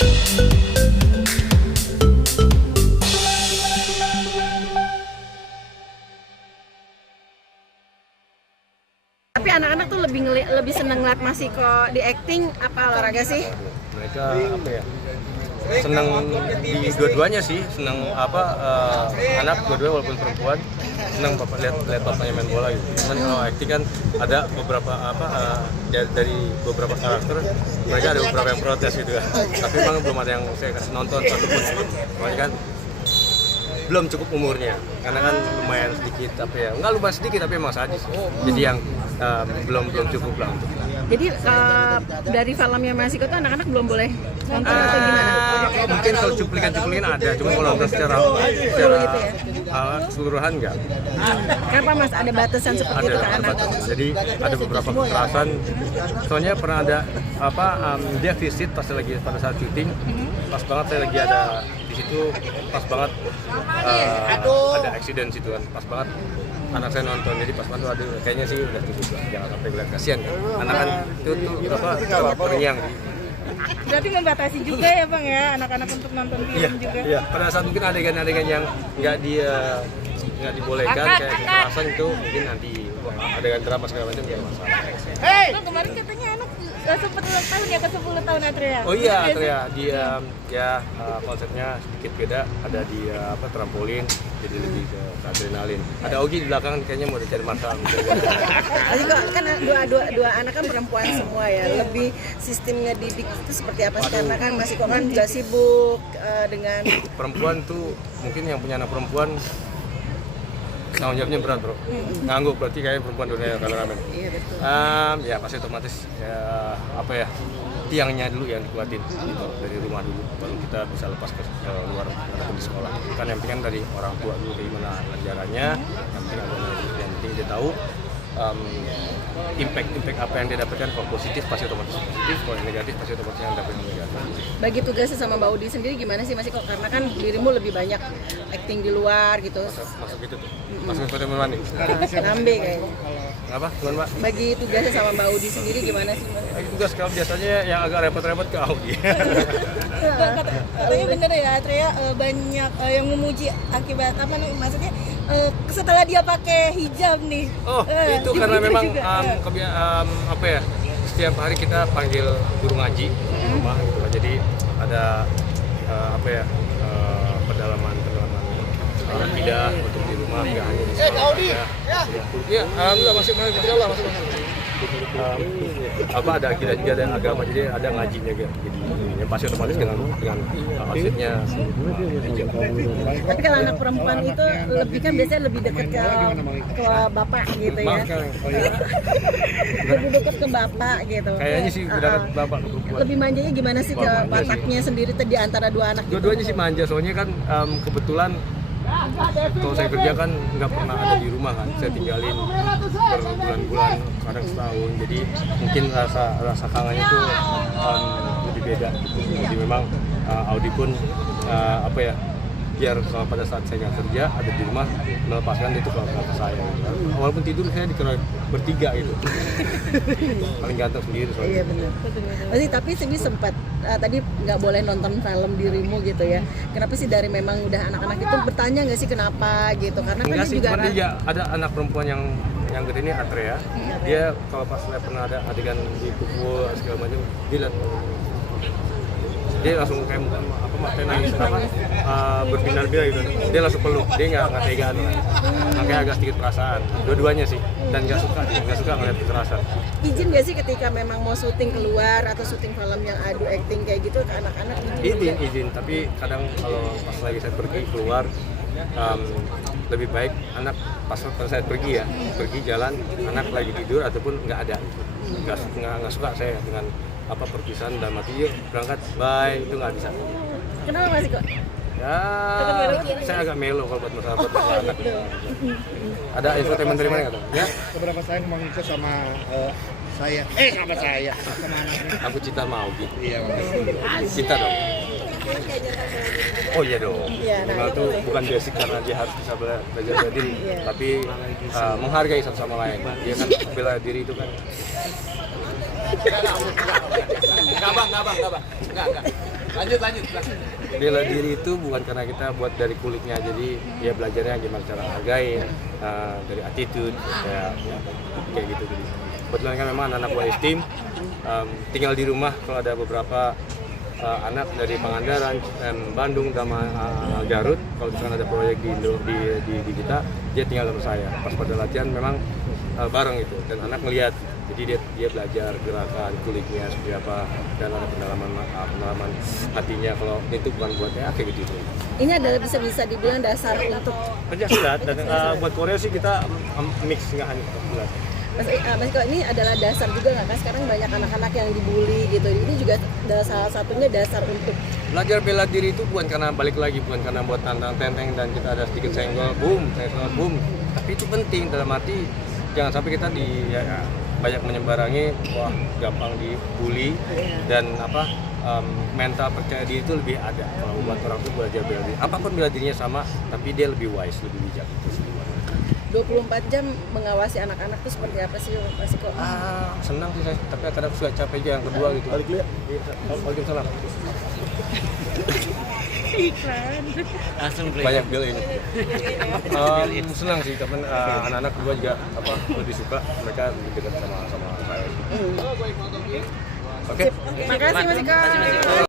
Tapi anak-anak tuh lebih seneng ngeliat Masiko di acting apa olahraga sih? Mereka apa ya? Senang di dua-duanya sih, senang anak dua-duanya walaupun perempuan senang lihat bapaknya main bola gitu. Cuman kalau acting kan ada beberapa dari beberapa karakter mereka ada beberapa yang protes gitu kan. Tapi memang belum ada yang saya kasih nonton satu pun. Soalnya kan belum cukup umurnya karena kan lumayan sedikit nggak lumayan sedikit tapi emang sadis. Jadi yang belum cukup lah untuk. Jadi dari filmnya Masiko tuh anak-anak belum boleh nonton atau gimana? Mungkin kalau cuplikan ada, cuma kalau nonton secara keseluruhan enggak. Kenapa Mas ada batasan seperti itu ke anak? Jadi ada beberapa kekerasan. Soalnya pernah ada dia visit pada saat syuting, pas banget saya lagi ada di situ, pas banget ada accident situ kan, pas banget anak saya nonton, jadi pas banget aduh kayaknya sih udah cukup lah, jangan sampai ngeliat kasihan kan. Anak kan itu terngiang. Berarti membatasi juga ya Bang ya, anak-anak untuk nonton film juga. Iya, pada saat mungkin adegan-adegan yang nggak dibolehkan kayak kekerasan itu mungkin nanti adegan drama segala macam ya masalah. Bang, kemarin katanya anak sempat ulang tahun ya, ke 10 tahun Atrea. Oh iya, Atrea dia konsepnya sedikit beda, ada di trampolin, jadi lebih ke adrenalin. Ada Ogi di belakang kayaknya mau dicari masalah. Jadi kan dua anak kan perempuan semua ya, lebih sistem ngedidik itu seperti apa sih? Karena kan Masiko kan juga sibuk dengan perempuan tuh mungkin yang punya anak perempuan tanggung jawabnya berat bro, ngangguk berarti kayak perempuan dunia kameramen. Iya betul. Ya pasti otomatis tiangnya dulu yang dikuatin gitu, dari rumah dulu, baru kita bisa lepas ke luar ataupun di sekolah. Kan yang penting dari orang tua dulu gimana pelajarannya, yang penting dia tahu impact apa yang dia dapatkan. Kalau positif pasti otomatis positif, kalau yang negatif pasti otomatis yang dapat negatif. Bagi tugasnya sama Mbak Udi sendiri gimana sih Masiko? Karena kan dirimu lebih banyak acting di luar gitu. Masuk gitu tuh. Masuk foto mana nih? Ngambe kayaknya. Apa? Gimana Mbak? Bagi tugasnya sama Mbak Udi sendiri gimana sih Mbak? Tugas kalau biasanya yang agak repot-repot ke Audi. Katanya bener ya Atrea, banyak yang memuji akibat apa nih, maksudnya setelah dia pakai hijab nih. Oh, itu karena memang setiap hari kita panggil guru ngaji di rumah gitu kan. Jadi ada pendalaman akidah untuk di rumah, nggak hanya di sekolah. Ya, alhamdulillah masih Allah masih. Ada akidah juga, ada agama, jadi ada ngajinya gitu. Jadi yang pasti otomatis dengan outfitnya. Tapi kalau anak perempuan itu lebih kan biasanya lebih dekat ke bapak gitu ya. Lebih dekat ke bapak gitu. Kayaknya sih udah bapak perempuan. Lebih manjanya gimana sih ke bataknya sendiri di antara dua anak? Dua-duanya sih manja, soalnya kan kebetulan kalau saya kerja kan nggak pernah ada di rumah kan, saya tinggalin berbulan-bulan, kadang setahun, jadi mungkin rasa kangennya itu lebih beda gitu. Jadi memang Audi pun biar kalau pada saat saya nggak kerja ada di rumah melepaskan itu ke saya gitu. Walaupun tidur saya dikeroyok bertiga gitu. Paling ganteng sendiri soalnya. Iya benar. Tapi sini sempat tadi nggak boleh nonton film dirimu gitu ya. Kenapa sih dari memang udah anak-anak itu bertanya nggak sih kenapa gitu? Karena kan sih, juga dia ada anak perempuan yang gede ini Atrea. Dia kalau pas saya pernah ada adegan dipukul segala macam, dia langsung kayak matanya nangis berbinar-binar gitu. Dia langsung peluk, dia nggak tegaan, makanya agak sedikit perasaan. Dua-duanya sih, dan nggak suka ngeliat kekerasan. Izin nggak sih ketika memang mau syuting keluar atau syuting film yang adu acting kayak gitu ke anak-anak? Izin, tapi kadang kalau pas lagi saya pergi keluar, lebih baik anak pas saya pergi jalan, anak lagi tidur ataupun nggak ada. Nggak suka saya dengan perpisahan dan mati yuk berangkat bye, itu nggak bisa. Kenapa Mas kok? Ya, saya agak melo kalau buat masalah anak. Ada infotainment dari mana nggak tahu? Ya. Keberapa sayang mau ngikut sama saya? Sama saya. Sama anaknya. Aku cinta mau gitu. Iya, makasih. Cinta dong. Oh iya dong. Memang itu bukan basic karena dia harus bisa belajar bela diri, tapi menghargai satu sama lain. Dia kan bela diri itu kan. Enggak. Lanjut. Bela diri itu bukan karena kita buat dari kulitnya, jadi ya belajarnya gimana cara hargain, dari attitude kayak gitu. Kebetulan kan memang anak buah tim tinggal di rumah. Kalau ada beberapa anak dari Pangandaran, Bandung, sama Garut, kalau misalkan ada proyek di kita, dia tinggal sama saya. Pas pada latihan memang bareng itu, dan anak melihat, jadi dia belajar gerakan kulitnya seperti apa, dan ada pendalaman hatinya. Kalau itu bukan buat kayak gitu. Ini adalah bisa dibilang dasar untuk Kerja silat, dan buat Korea sih kita mix, nggak hanya silat. Mas Iko, ini adalah dasar juga nggak kan? Sekarang banyak anak-anak yang dibully gitu. Ini juga salah satunya dasar untuk Belajar bela diri itu bukan karena balik lagi, bukan karena buat tantang tenteng dan kita ada sedikit senggol, boom. Tapi itu penting dalam arti jangan sampai kita banyak menyebarangi, wah gampang dibully, dan mental percaya diri itu lebih ada kalau buat orang tuh belajar bela diri. Apapun bela dirinya sama, tapi dia lebih wise, lebih bijak. 24 jam mengawasi anak-anak itu seperti apa sih Mas Iko? Senang sih saya, tapi kadang suka capek aja yang kedua gitu. Balik lihat. Waalaikumsalam. Banyak bil ini. Senang sih, tapi anak-anak kedua juga lebih suka, mereka lebih dekat sama saya. Oke. Makasih Mas Iko.